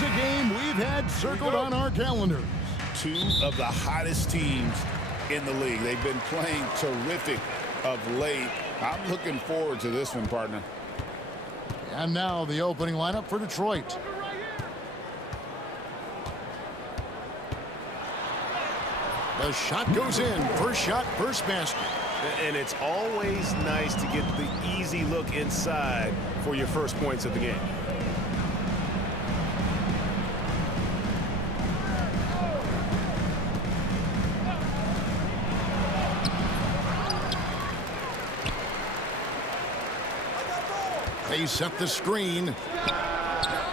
is a game we've had circled on our calendars. Two of the hottest teams in the league. They've been playing terrific of late. I'm looking forward to this one, partner. And now the opening lineup for Detroit. The shot goes in. First shot, first basket. And it's always nice to get the easy look inside for your first points of the game. They set the screen.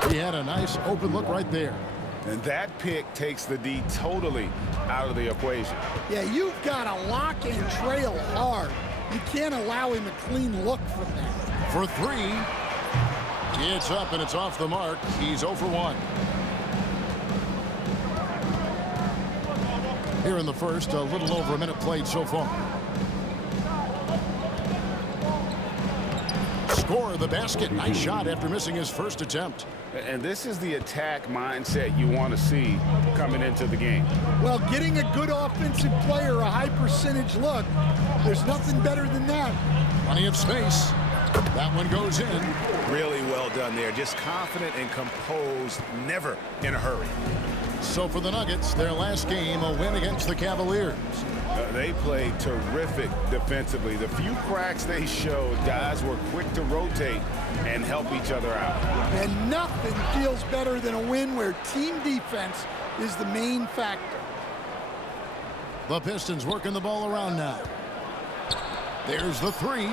He had a nice open look right there. And that pick takes the D totally out of the equation. Yeah, you've got to lock and trail hard. You can't allow him a clean look from that. For three. It's up and it's off the mark. He's 0 for 1. Here in the first, a little over a minute played so far. Score the basket. Nice shot after missing his first attempt. And this is the attack mindset you want to see coming into the game. Well, getting a good offensive player a high percentage look, there's nothing better than that. Plenty of space. That one goes in. Really well done there. Just confident and composed, never in a hurry. So for the Nuggets, their last game, a win against the Cavaliers. They played terrific defensively. The few cracks they showed, guys were quick to rotate and help each other out. And nothing feels better than a win where team defense is the main factor. The Pistons working the ball around now. There's the three.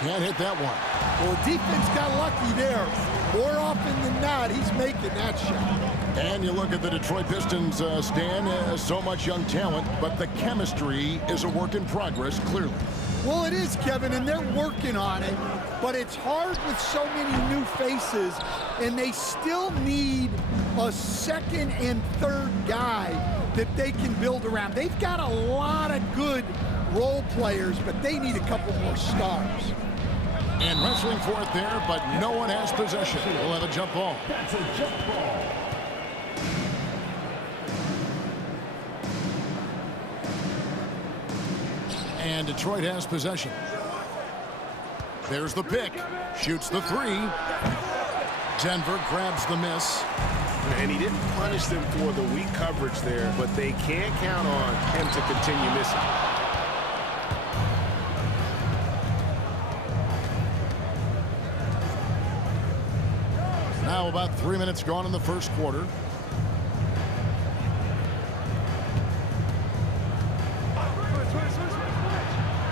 Can't hit that one. Well, defense got lucky there. More often than not, he's making that shot. And you look at the Detroit Pistons, Stan, so much young talent, but the chemistry is a work in progress, clearly. Well, it is, Kevin, and they're working on it, but it's hard with so many new faces, and they still need a second and third guy that they can build around. They've got a lot of good role players, but they need a couple more stars. And wrestling for it there, but no one has possession. We'll have a jump ball. That's a jump ball. And Detroit has possession. There's the pick. Shoots the three. Denver grabs the miss. And he didn't punish them for the weak coverage there, but they can't count on him to continue missing. Now about 3 minutes gone in the first quarter.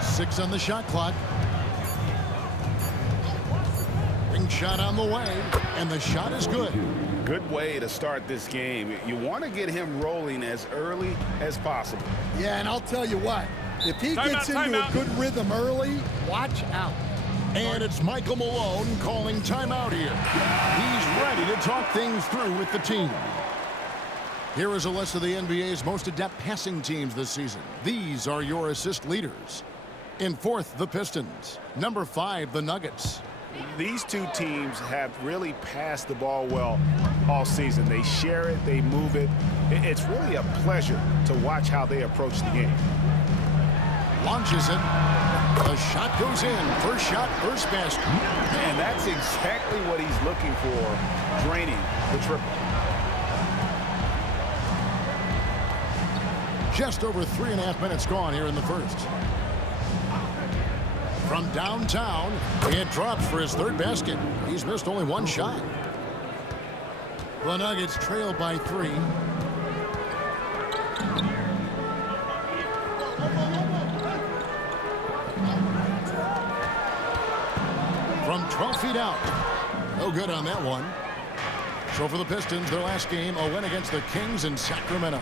Six on the shot clock. Ring shot on the way, and the shot is good. Good way to start this game. You want to get him rolling as early as possible. Yeah, and I'll tell you what, if he gets into a good rhythm early, watch out. And it's Michael Malone calling timeout here. He's ready to talk things through with the team. Here is a list of the NBA's most adept passing teams this season. These are your assist leaders. In fourth, the Pistons. Number 5, the Nuggets. These two teams have really passed the ball well all season. They share it, they move it. It's really a pleasure to watch how they approach the game. Launches it. The shot goes in. First shot, first basket. And that's exactly what he's looking for, draining the triple. Just over 3.5 minutes gone here in the first. From downtown, it drops for his third basket. He's missed only one shot. The Nuggets trail by 3. From 12 feet out. No good on that one. So for the Pistons, their last game, a win against the Kings in Sacramento.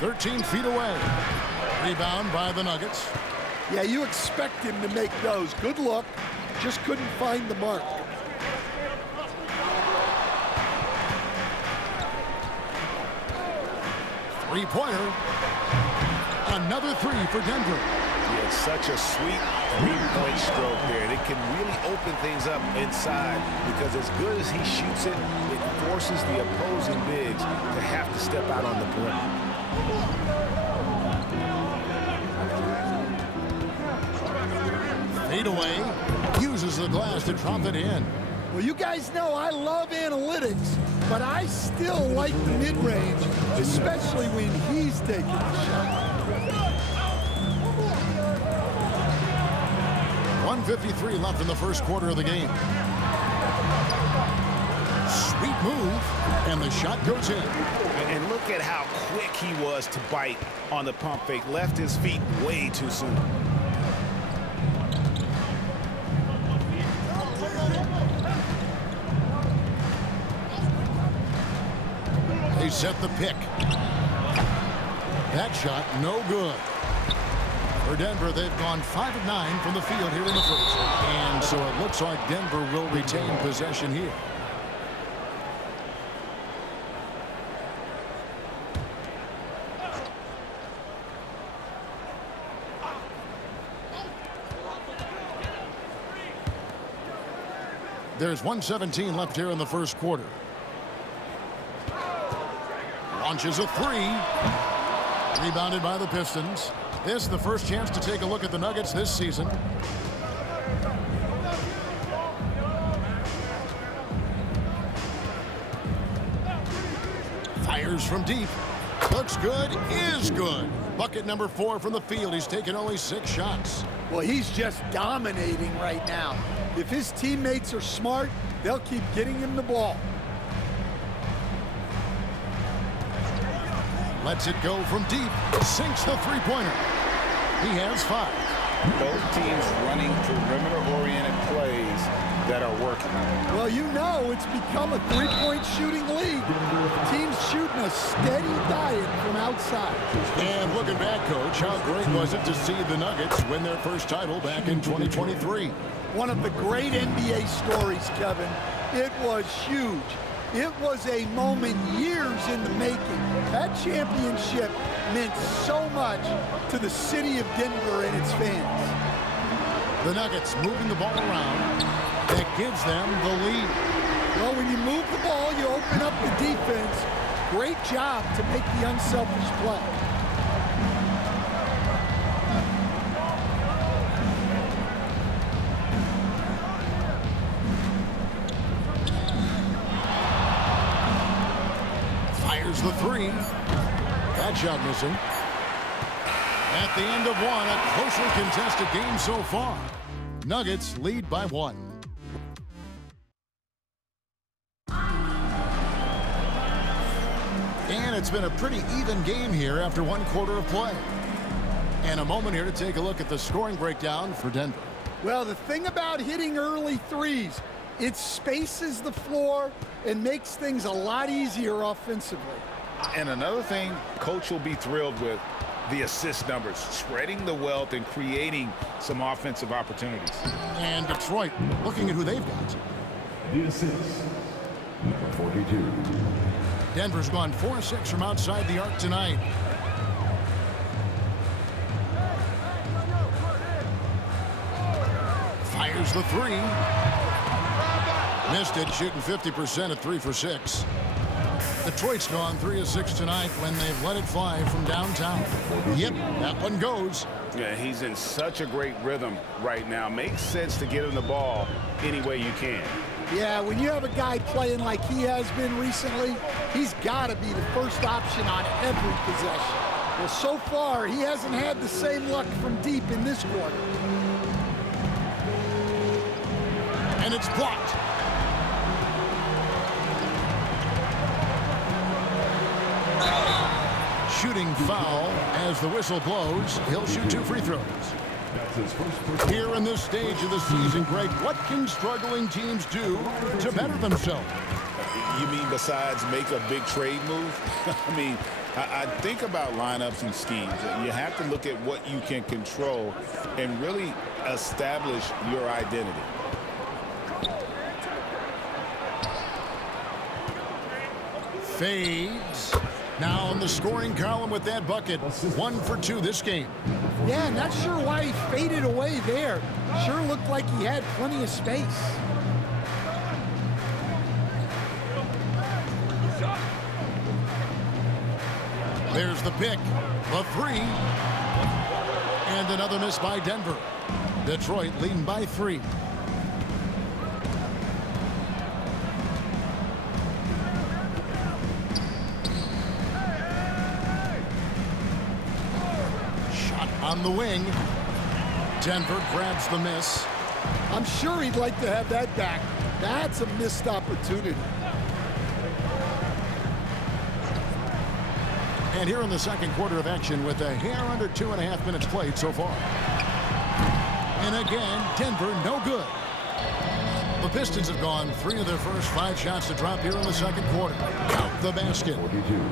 "13 feet away." Rebound by the Nuggets. Yeah, you expect him to make those. Good look. Just couldn't find the mark. Three-pointer. Another three for Denver. He had such a sweet three-point stroke there. And it can really open things up inside because as good as he shoots it, it forces the opposing bigs to have to step out on the perimeter. Fade away. Uses the glass to drop it in. Well, you guys know I love analytics, but I still like the mid-range, especially when he's taking the shot. 1:53 left in the first quarter of the game. Sweet move, and the shot goes in. And look at how quick he was to bite on the pump fake. Left his feet way too soon. They set the pick. That shot, no good. For Denver, they've gone 5 of 9 from the field here in the first. And so it looks like Denver will retain possession here. There's 1:17 left here in the first quarter. Launches a three. Rebounded by the Pistons. This the first chance to take a look at the Nuggets this season. Fires from deep. Looks good, is good. Bucket number 4 from the field. He's taken only 6 shots. Well, he's just dominating right now. If his teammates are smart, they'll keep getting him the ball. Lets it go from deep. Sinks the three-pointer. He has 5. Both teams running perimeter-oriented plays that are working. Well, you know it's become a three-point shooting league. Teams shooting a steady diet from outside. And looking back, Coach, how great was it to see the Nuggets win their first title back in 2023? One of the great NBA stories, Kevin. It was huge. It was a moment years in the making. That championship meant so much to the city of Denver and its fans. The Nuggets moving the ball around. That gives them the lead. Well, when you move the ball, you open up the defense. Great job to make the unselfish play. Fires the three. That shot missing. At the end of one, a closely contested game so far. Nuggets lead by 1. And it's been a pretty even game here after 1 quarter of play. And a moment here to take a look at the scoring breakdown for Denver. Well, the thing about hitting early threes, it spaces the floor and makes things a lot easier offensively. And another thing Coach will be thrilled with, the assist numbers, spreading the wealth and creating some offensive opportunities. And Detroit looking at who they've got. The assist, number 42. Denver's gone 4-6 from outside the arc tonight. Fires the three. Missed it, shooting 50% at 3 for 6. Detroit's gone 3 of 6 tonight when they've let it fly from downtown. Yep, that one goes. Yeah, he's in such a great rhythm right now. Makes sense to get him the ball any way you can. Yeah, when you have a guy playing like he has been recently, he's got to be the first option on every possession. Well, so far, he hasn't had the same luck from deep in this quarter. And it's blocked. Shooting foul as the whistle blows. He'll shoot 2 free throws. Here in this stage of the season, Greg, what can struggling teams do to better themselves? You mean besides make a big trade move? I mean, I think about lineups and schemes. You have to look at what you can control and really establish your identity. Fades. Now in the scoring column with that bucket. 1 for 2 this game. Yeah, not sure why he faded away there. Sure looked like he had plenty of space. There's the pick, the three, and another miss by Denver. Detroit leading by 3. Shot on the wing. Denver grabs the miss. I'm sure he'd like to have that back. That's a missed opportunity. And here in the second quarter of action with a hair under 2.5 minutes played so far. And again, Denver no good. The Pistons have gone 3 of their first 5 shots to drop here in the second quarter. Out the basket.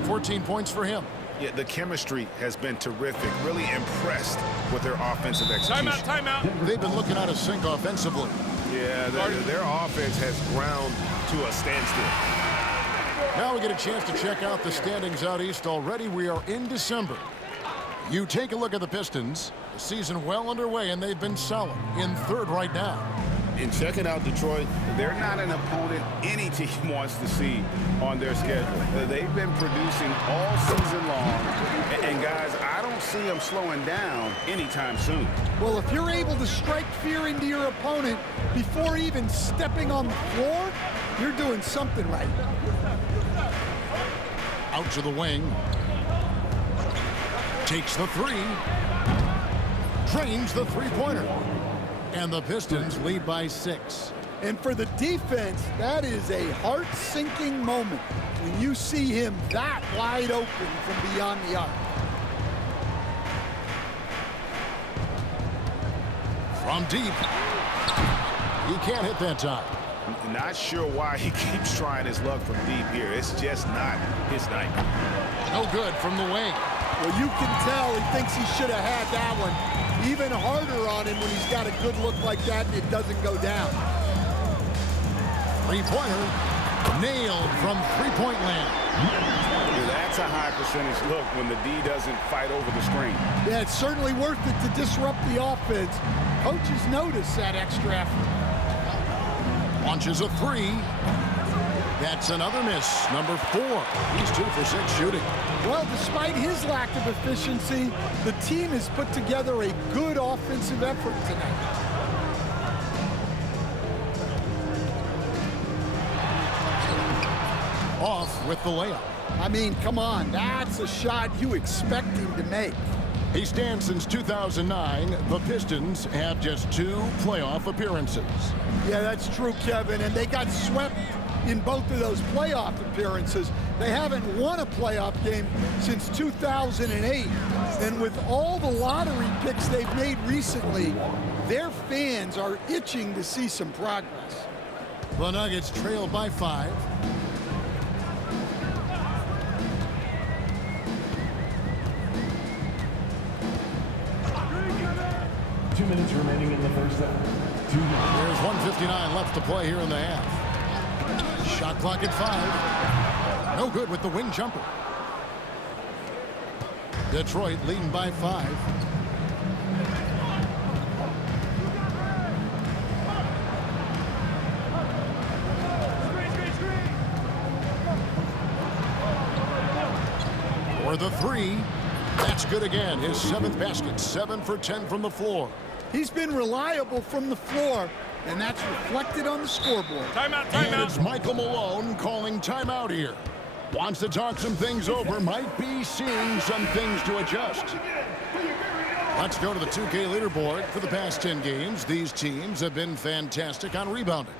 14 points for him. Yeah, the chemistry has been terrific. Really impressed with their offensive execution. Timeout. They've been looking out of sync offensively. Yeah, their offense has ground to a standstill. Now we get a chance to check out the standings out east. Already we are in December. You take a look at the Pistons. The season well underway, and they've been solid in 3rd right now. In checking out Detroit, they're not an opponent any team wants to see on their schedule. They've been producing all season long, and guys, I don't see them slowing down anytime soon. Well, if you're able to strike fear into your opponent before even stepping on the floor, you're doing something right. Out to the wing. Takes the 3. Drains the 3-pointer. And the Pistons lead by 6. And for the defense, that is a heart-sinking moment when you see him that wide open from beyond the arc. From deep. He can't hit that time. Not sure why he keeps trying his luck from deep here. It's just not his night. No good from the wing. Well, you can tell he thinks he should have had that one. Even harder on him when he's got a good look like that and it doesn't go down. 3-pointer. Nailed from 3-point land. Yeah, that's a high percentage look when the D doesn't fight over the screen. Yeah, it's certainly worth it to disrupt the offense. Coaches notice that extra effort. Launches a 3. That's another miss. Number 4. He's 2 for 6 shooting. Well, despite his lack of efficiency, the team has put together a good offensive effort tonight. Off with the layup. I mean, come on, that's a shot you expect him to make. He stands since 2009. The Pistons have just 2 playoff appearances. Yeah, that's true, Kevin, and they got swept in both of those playoff appearances. They haven't won a playoff game since 2008. And with all the lottery picks they've made recently, their fans are itching to see some progress. The Nuggets trail by 5. Two minutes remaining in the first half. There's 1:59 left to play here in the half. Shot clock at 5. No good with the wing jumper. Detroit leading by 5. For the 3. That's good again. His 7th basket. 7 for 10 from the floor. He's been reliable from the floor, and that's reflected on the scoreboard. Timeout. And it's Michael Malone calling timeout here. Wants to talk some things over. Might be seeing some things to adjust. Let's go to the 2K leaderboard. For the past 10 games, these teams have been fantastic on rebounding.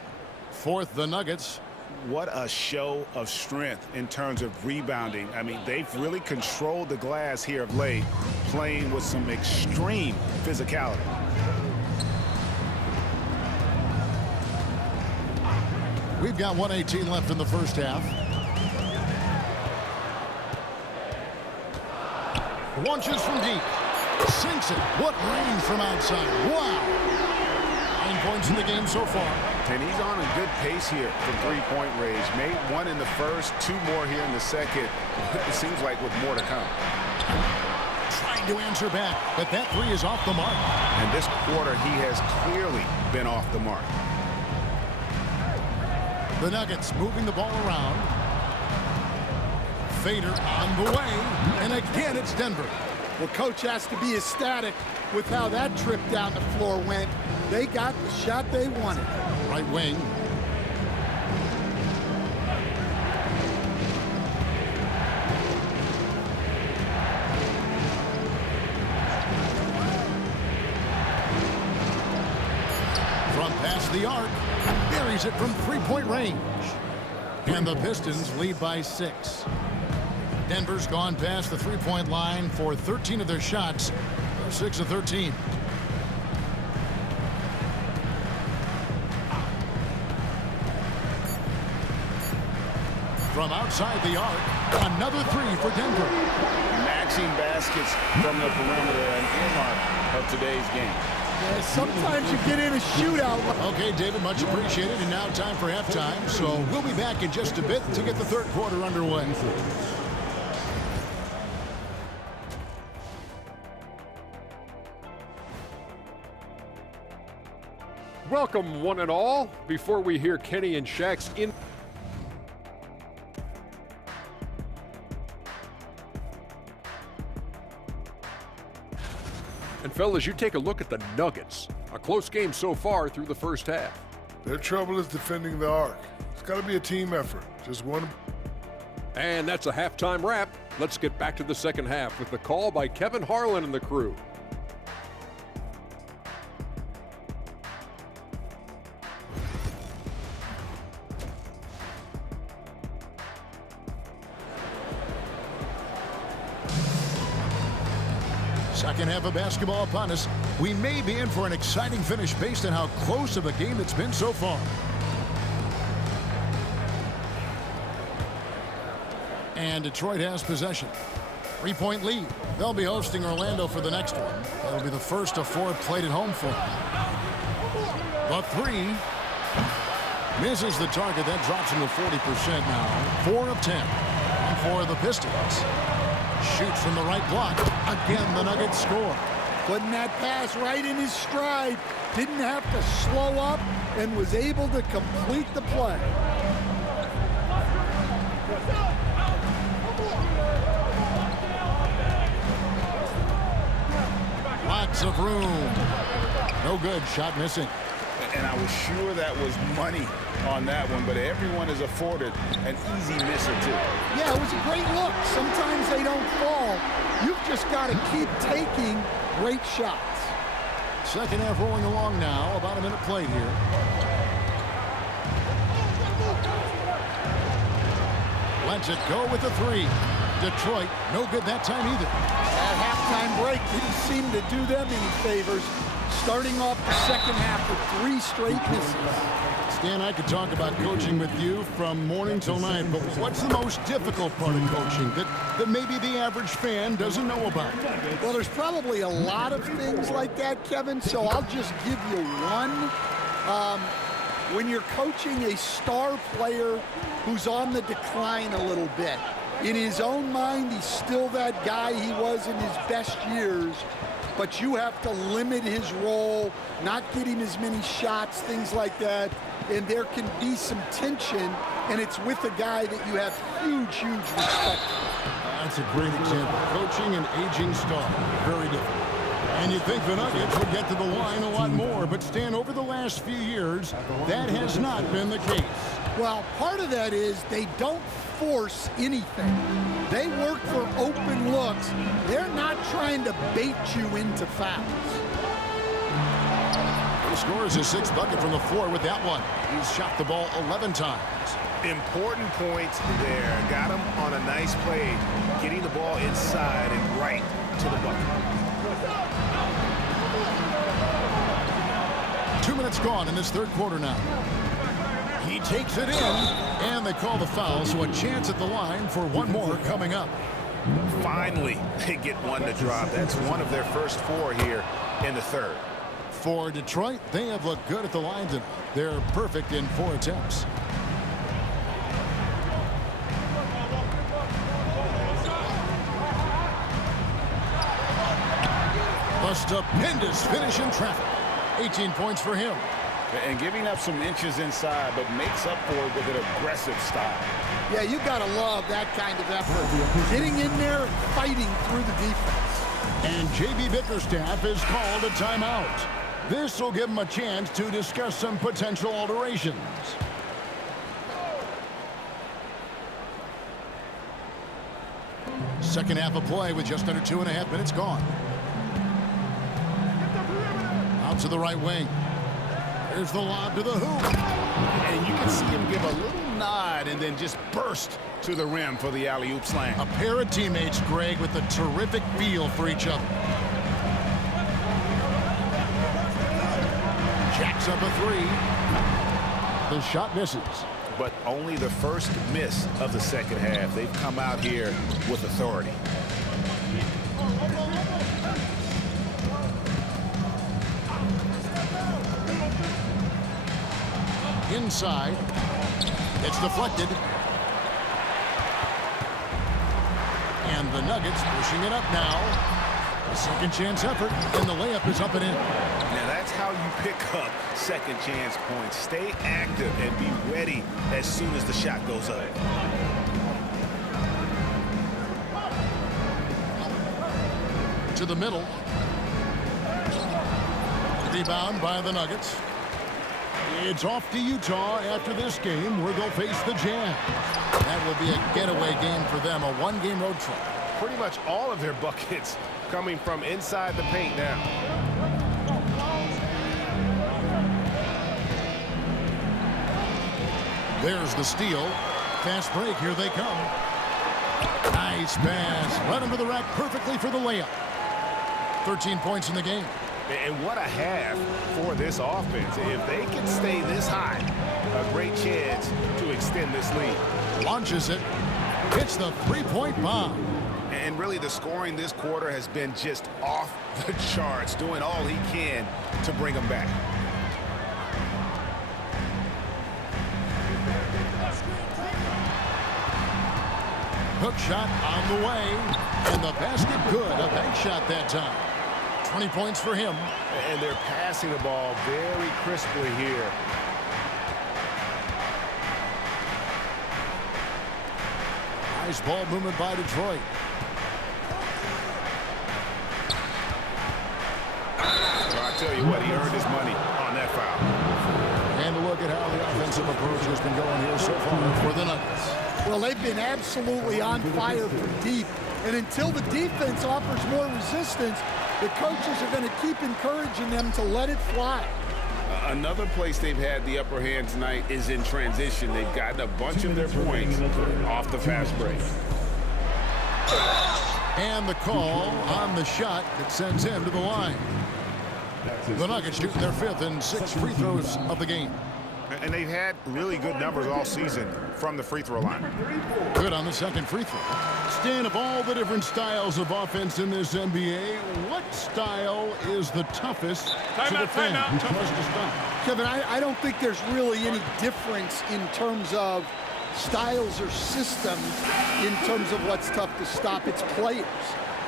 4th, the Nuggets. What a show of strength in terms of rebounding. I mean, they've really controlled the glass here of late, playing with some extreme physicality. We've got 1:18 left in the first half. Launches from deep. Sinks it. What range from outside. Wow. 9 points in the game so far. And he's on a good pace here from three-point range. Made 1 in the first, 2 more here in the second. It seems like with more to come. Trying Trying to answer back, but that three is off the mark. And this quarter, he has clearly been off the mark. The Nuggets moving the ball around. Fader on the way, and again it's Denver. Well, coach has to be ecstatic with how that trip down the floor went. They got the shot they wanted. Right wing. From past the arc, buries it from three-point range. And the Pistons lead by 6. Denver's gone past the three-point line for 13 of their shots. They're 6 of 13. From outside the arc, another three for Denver. Matching baskets from the perimeter, an earmark of today's game. Yeah, sometimes you get in a shootout. Okay, David, much appreciated. And now time for halftime. So we'll be back in just a bit to get the third quarter underway. Welcome, one and all. Before we hear Kenny and Shaq's in. And fellas, you take a look at the Nuggets. A close game so far through the first half. Their trouble is defending the arc. It's got to be a team effort. Just one. And that's a halftime wrap. Let's get back to the second half with the call by Kevin Harlan and the crew. Second half of basketball upon us. We may be in for an exciting finish based on how close of a game it's been so far. And Detroit has possession. 3-point lead. They'll be hosting Orlando for the next one. That'll be the first of 4 played at home for them. The three misses the target. That drops him to 40% now. 4 of 10. And for the Pistons. Shoots from the right block. Again, the Nuggets score. Putting that pass right in his stride. Didn't have to slow up and was able to complete the play. Lots of room. No good. Shot missing. And I was sure that was money on that one, but everyone is afforded an easy misser too. Yeah, it was a great look. Sometimes they don't fall. You've just got to keep taking great shots. Second half rolling along now. About a minute played here. Lets it go with the three. Detroit, no good that time either. That halftime break didn't seem to do them any favors. Starting off the second half with 3 straight misses. Stan, I could talk about coaching with you from morning till night, but what's the most difficult part of coaching that maybe the average fan doesn't know about? Well, there's probably a lot of things like that, Kevin, so I'll just give you one. When you're coaching a star player who's on the decline a little bit, in his own mind, he's still that guy he was in his best years, but you have to limit his role, not get him as many shots, things like that, and there can be some tension, and it's with a guy that you have huge respect for. That's a great example. Coaching an aging star. Very different. And you'd think the Nuggets would get to the line a lot more, but Stan, over the last few years, that has not been the case. Well, part of that is they don't force anything. They work for open looks. They're not trying to bait you into fouls. He scores his 6th bucket from the floor with that one. He's shot the ball 11 times. Important points there. Got him on a nice play, getting the ball inside and right to the bucket. 2 minutes gone in this third quarter now. He takes it in, and they call the foul, so a chance at the line for one more coming up. Finally, they get one to drop. That's one of their first 4 here in the third. For Detroit, they have looked good at the lines, and they're perfect in 4 attempts. Stupendous finish in traffic. 18 points for him. And giving up some inches inside, but makes up for it with an aggressive style. Yeah, you got to love that kind of effort. Getting in there and fighting through the defense. And J.B. Bickerstaff is called a timeout. This will give him a chance to discuss some potential alterations. Second half of play with just under 2.5 minutes gone. Out to the right wing. Here's the lob to the hoop. And you can see him give a little nod and then just burst to the rim for the alley-oop slam. A pair of teammates, Greg, with a terrific feel for each other. Jacks up a three. The shot misses. But only the first miss of the second half. They've come out here with authority. Inside. It's deflected. And the Nuggets pushing it up now. A second chance effort, and the layup is up and in. Now that's how you pick up second chance points. Stay active and be ready as soon as the shot goes up. To the middle. Rebound by the Nuggets. It's off to Utah after this game where they'll face the Jazz. That will be a getaway game for them, a one-game road trip. Pretty much all of their buckets coming from inside the paint now. There's the steal. Fast break. Here they come. Nice pass. Right under the rack perfectly for the layup. 13 points in the game. And what a half for this offense. If they can stay this high, a great chance to extend this lead. Launches it. Hits the three-point bomb. And really the scoring this quarter has been just off the charts, doing all he can to bring them back. Hook shot on the way. And the basket good. A bank shot that time. 20 points for him. And they're passing the ball very crisply here. Nice ball movement by Detroit. Well, I tell you what, he earned his money on that foul. And a look at how the offensive approach has been going here so far for the Nuggets. Well, they've been absolutely on fire from deep. And until the defense offers more resistance, the coaches are going to keep encouraging them to let it fly. Another place they've had the upper hand tonight is in transition. They've gotten a bunch of their points off the fast break. And the call on the shot that sends him to the line. The Nuggets shooting their fifth and sixth free throws of the game. And they've had really good numbers all season from the free throw line. Good on the second free throw. Stan, of all the different styles of offense in this NBA, what style is the toughest to defend? Toughest to stop? Kevin, I don't think there's really any difference in terms of styles or systems in terms of what's tough to stop. It's players.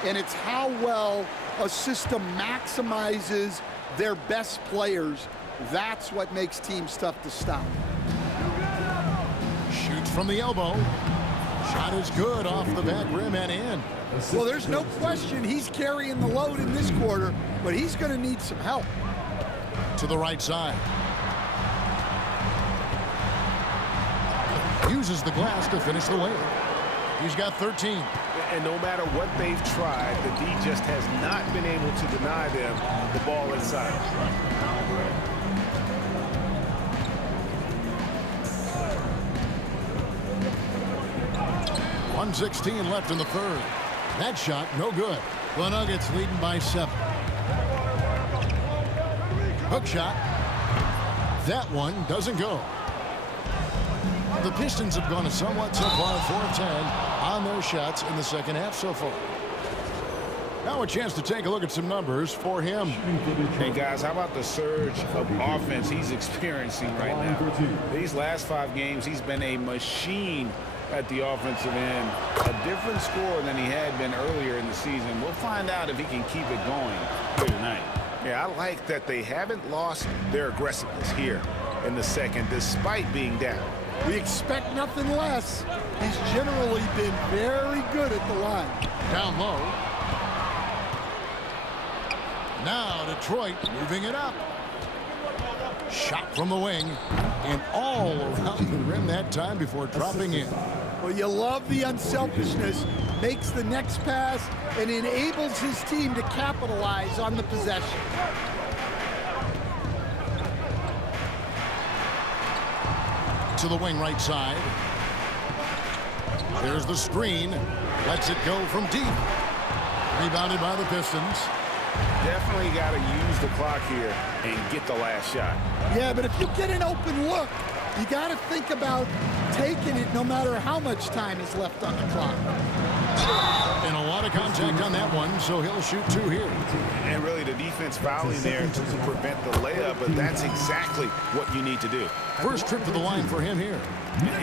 And it's how well a system maximizes their best players. That's what makes teams tough to stop. Shoots from the elbow. Shot is good off the back rim and in. Well, there's no question he's carrying the load in this quarter, but he's going to need some help. To the right side. Uses the glass to finish the layup. He's got 13. And no matter what they've tried, the D just has not been able to deny them the ball inside. 1:16 left in the third. That shot, no good. The Nuggets leading by 7. Hook shot. That one doesn't go. The Pistons have gone a somewhat subpar 4 of 10 on their shots in the second half so far. Now a chance to take a look at some numbers for him. Hey, guys, how about the surge of offense he's experiencing right now? These last 5 games, he's been a machine at the offensive end. A different score than he had been earlier in the season. We'll find out if he can keep it going here tonight. Yeah, I like that they haven't lost their aggressiveness here in the second, despite being down. We expect nothing less. He's generally been very good at the line. Down low. Now Detroit moving it up. Shot from the wing and all around the rim that time before dropping in. Well, you love the unselfishness. Makes the next pass and enables his team to capitalize on the possession. To the wing right side. There's the screen. Lets it go from deep. Rebounded by the Pistons. Definitely got to use the clock here and get the last shot. Yeah, but if you get an open look, you got to think about taking it no matter how much time is left on the clock. And a lot of contact on that one, so he'll shoot 2 here. And really the defense fouling there to prevent the layup, but that's exactly what you need to do. First trip to the line for him here.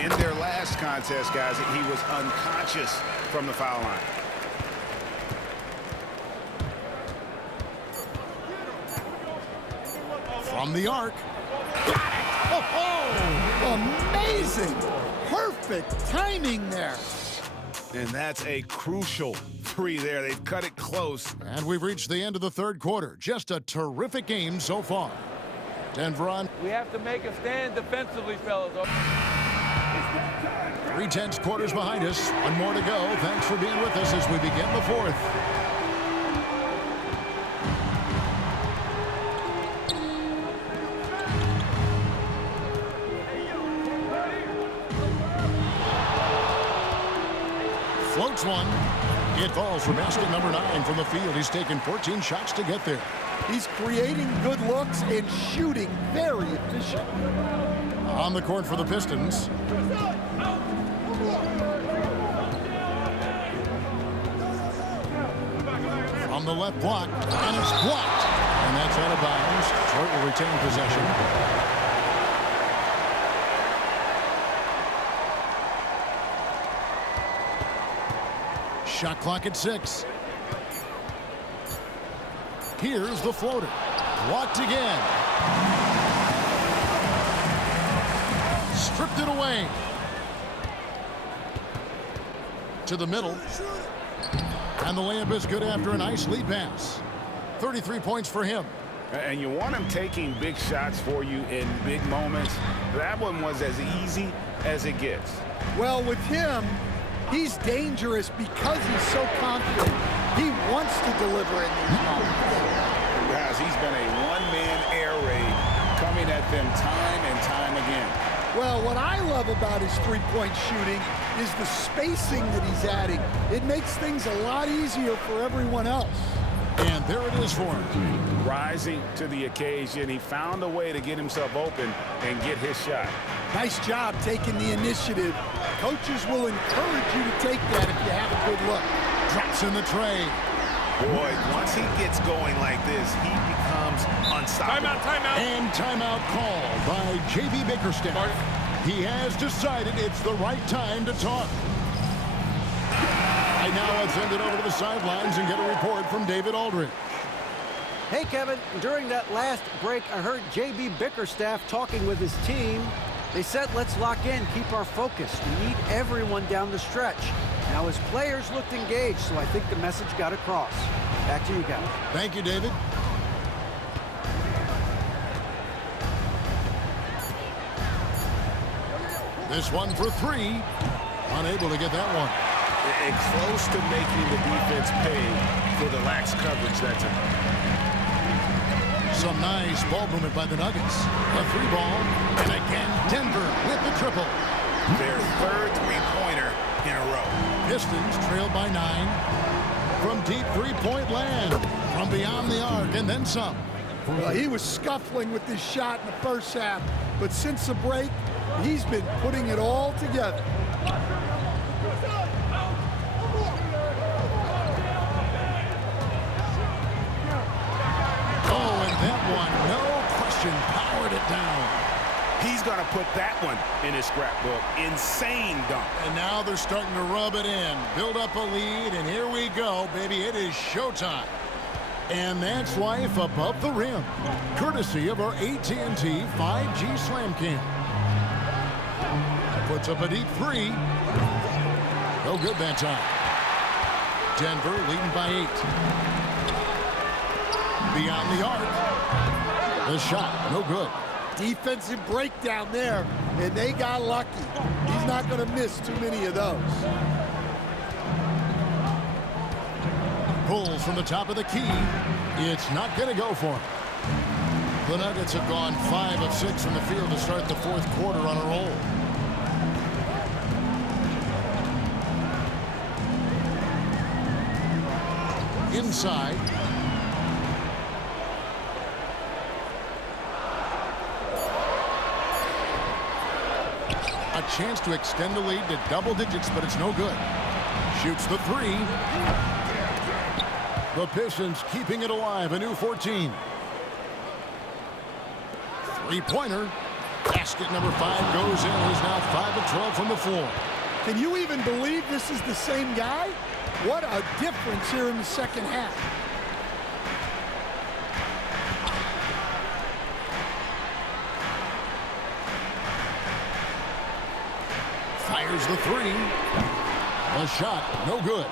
In their last contest, guys, he was unconscious from the foul line. From the arc. Amazing! Perfect timing there. And that's a crucial three there. They've cut it close. And we've reached the end of the third quarter. Just a terrific game so far. Denver on. We have to make a stand defensively, fellas. 3 tenths quarters behind us. One more to go. Thanks for being with us as we begin the fourth. Floats one. It falls for basket number 9 from the field. He's taken 14 shots to get there. He's creating good looks and shooting very efficient. On the court for the Pistons. From the left block, and it's blocked. And that's out of bounds. Detroit will retain possession. Shot clock at 6. Here's the floater. Blocked again. Stripped it away. To the middle. And the layup is good after a nice lead pass. 33 points for him. And you want him taking big shots for you in big moments. That one was as easy as it gets. Well, with him, he's dangerous because he's so confident. He wants to deliver in these moments. Guys, he's been a one-man air raid coming at them time and time again. Well, what I love about his three-point shooting is the spacing that he's adding. It makes things a lot easier for everyone else. And there it is for him. Rising to the occasion. He found a way to get himself open and get his shot. Nice job taking the initiative. Coaches will encourage you to take that if you have a good look. Drops in the tray. Boy, once he gets going like this, he becomes unstoppable. Timeout. And timeout called by J.B. Bickerstaff. He has decided it's the right time to talk. Right now, let's send it over to the sidelines and get a report from David Aldridge. Hey, Kevin. During that last break, I heard J.B. Bickerstaff talking with his team. They said, let's lock in, keep our focus. We need everyone down the stretch. Now, his players looked engaged, so I think the message got across. Back to you guys. Thank you, David. This one for 3. Unable to get that one. And close to making the defense pay for the lax coverage that time. Some nice ball movement by the Nuggets. A 3-ball. And again, Denver with the triple. Their third three-pointer in a row. Pistons trailed by 9. From deep three-point land. From beyond the arc and then some. Well, he was scuffling with this shot in the first half, but since the break, he's been putting it all together. Oh, and that one, no question, powered it down. He's going to put that one in his scrapbook. Insane dunk. And now they're starting to rub it in. Build up a lead, and here we go, baby. It is showtime. And that's life above the rim, courtesy of our AT&T 5G Slam Cam. Puts up a deep three. No good that time. Denver leading by 8. Beyond the arc. The shot, no good. Defensive breakdown there, and they got lucky. He's not going to miss too many of those. Pulls from the top of the key. It's not going to go for him. The Nuggets have gone 5 of 6 from the field to start the fourth quarter on a roll. Inside. A chance to extend the lead to double digits, but it's no good. Shoots the three. The Pistons keeping it alive, a new 14. Three-pointer. Basket number 5 goes in. He's now 5 of 12 from the floor. Can you even believe this is the same guy? What a difference here in the second half. Fires the three. A shot, no good.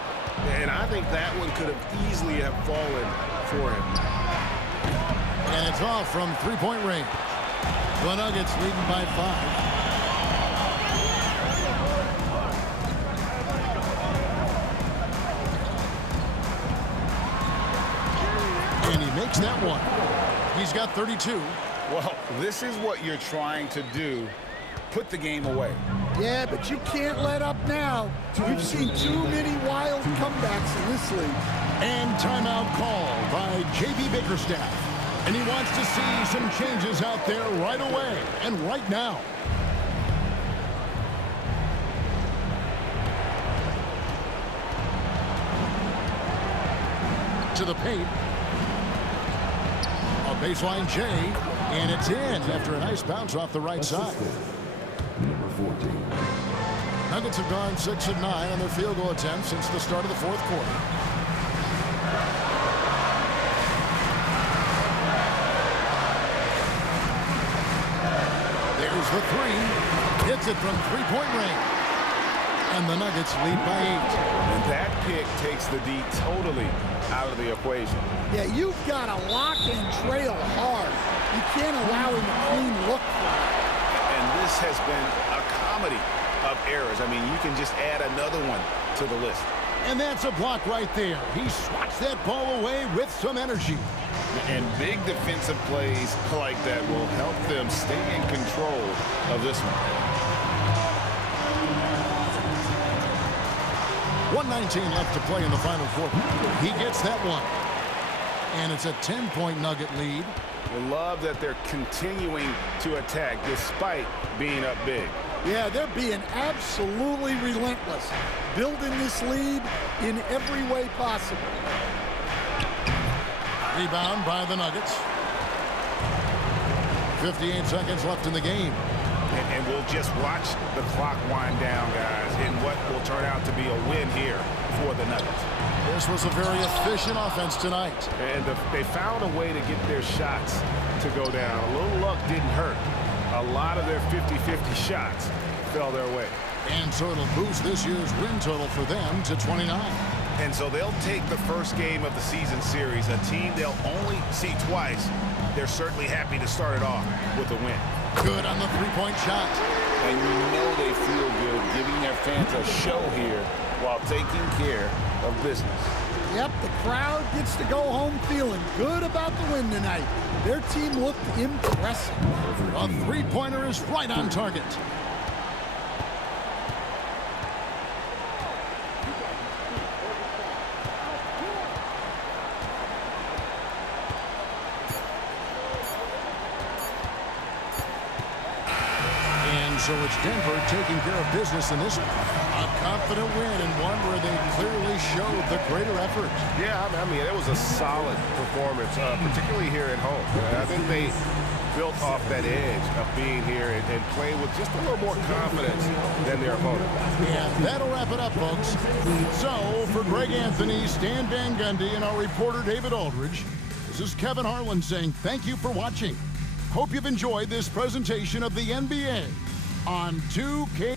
And I think that one could have easily have fallen for him. And it's off from three-point range. The Nuggets leading by 5. And he makes that one. He's got 32. Well, this is what you're trying to do. Put the game away. Yeah, but you can't let up now. We've seen too many wild comebacks in this league. And timeout call by J.B. Bickerstaff. And he wants to see some changes out there right away and right now. To the paint. A baseline J, and it's in after a nice bounce off the right side. Number 14. Nuggets have gone 6 of 9 on their field goal attempts since the start of the fourth quarter. There's the three. Hits it from three-point range. And the Nuggets lead by 8. And that pick takes the D totally out of the equation. Yeah, you've got to lock and trail hard. You can't allow him a clean look for it. And this has been a comedy of errors. I mean, you can just add another one to the list. And that's a block right there. He swats that ball away with some energy. And big defensive plays like that will help them stay in control of this one. 1:19 left to play in the final quarter. He gets that one. And it's a 10-point Nugget lead. I love that they're continuing to attack despite being up big. Yeah, they're being absolutely relentless, building this lead in every way possible. Rebound by the Nuggets. 58 seconds left in the game. And we'll just watch the clock wind down, guys, in what will turn out to be a win here for the Nuggets. This was a very efficient offense tonight. And they found a way to get their shots to go down. A little luck didn't hurt. A lot of their 50-50 shots fell their way. And so it'll boost this year's win total for them to 29. And so they'll take the first game of the season series, a team they'll only see twice. They're certainly happy to start it off with a win. Good on the three-point shot. And you know they feel good giving their fans a show here while taking care of business. Yep, the crowd gets to go home feeling good about the win tonight. Their team looked impressive. A three-pointer is right on target. So it's Denver taking care of business in this one. A confident win and one where they clearly showed the greater effort. Yeah, I mean, it was a solid performance, particularly here at home. I think they built off that edge of being here and playing with just a little more confidence than their opponent. And that'll wrap it up, folks. So, for Greg Anthony, Stan Van Gundy, and our reporter David Aldridge, this is Kevin Harlan saying thank you for watching. Hope you've enjoyed this presentation of the NBA on 2K.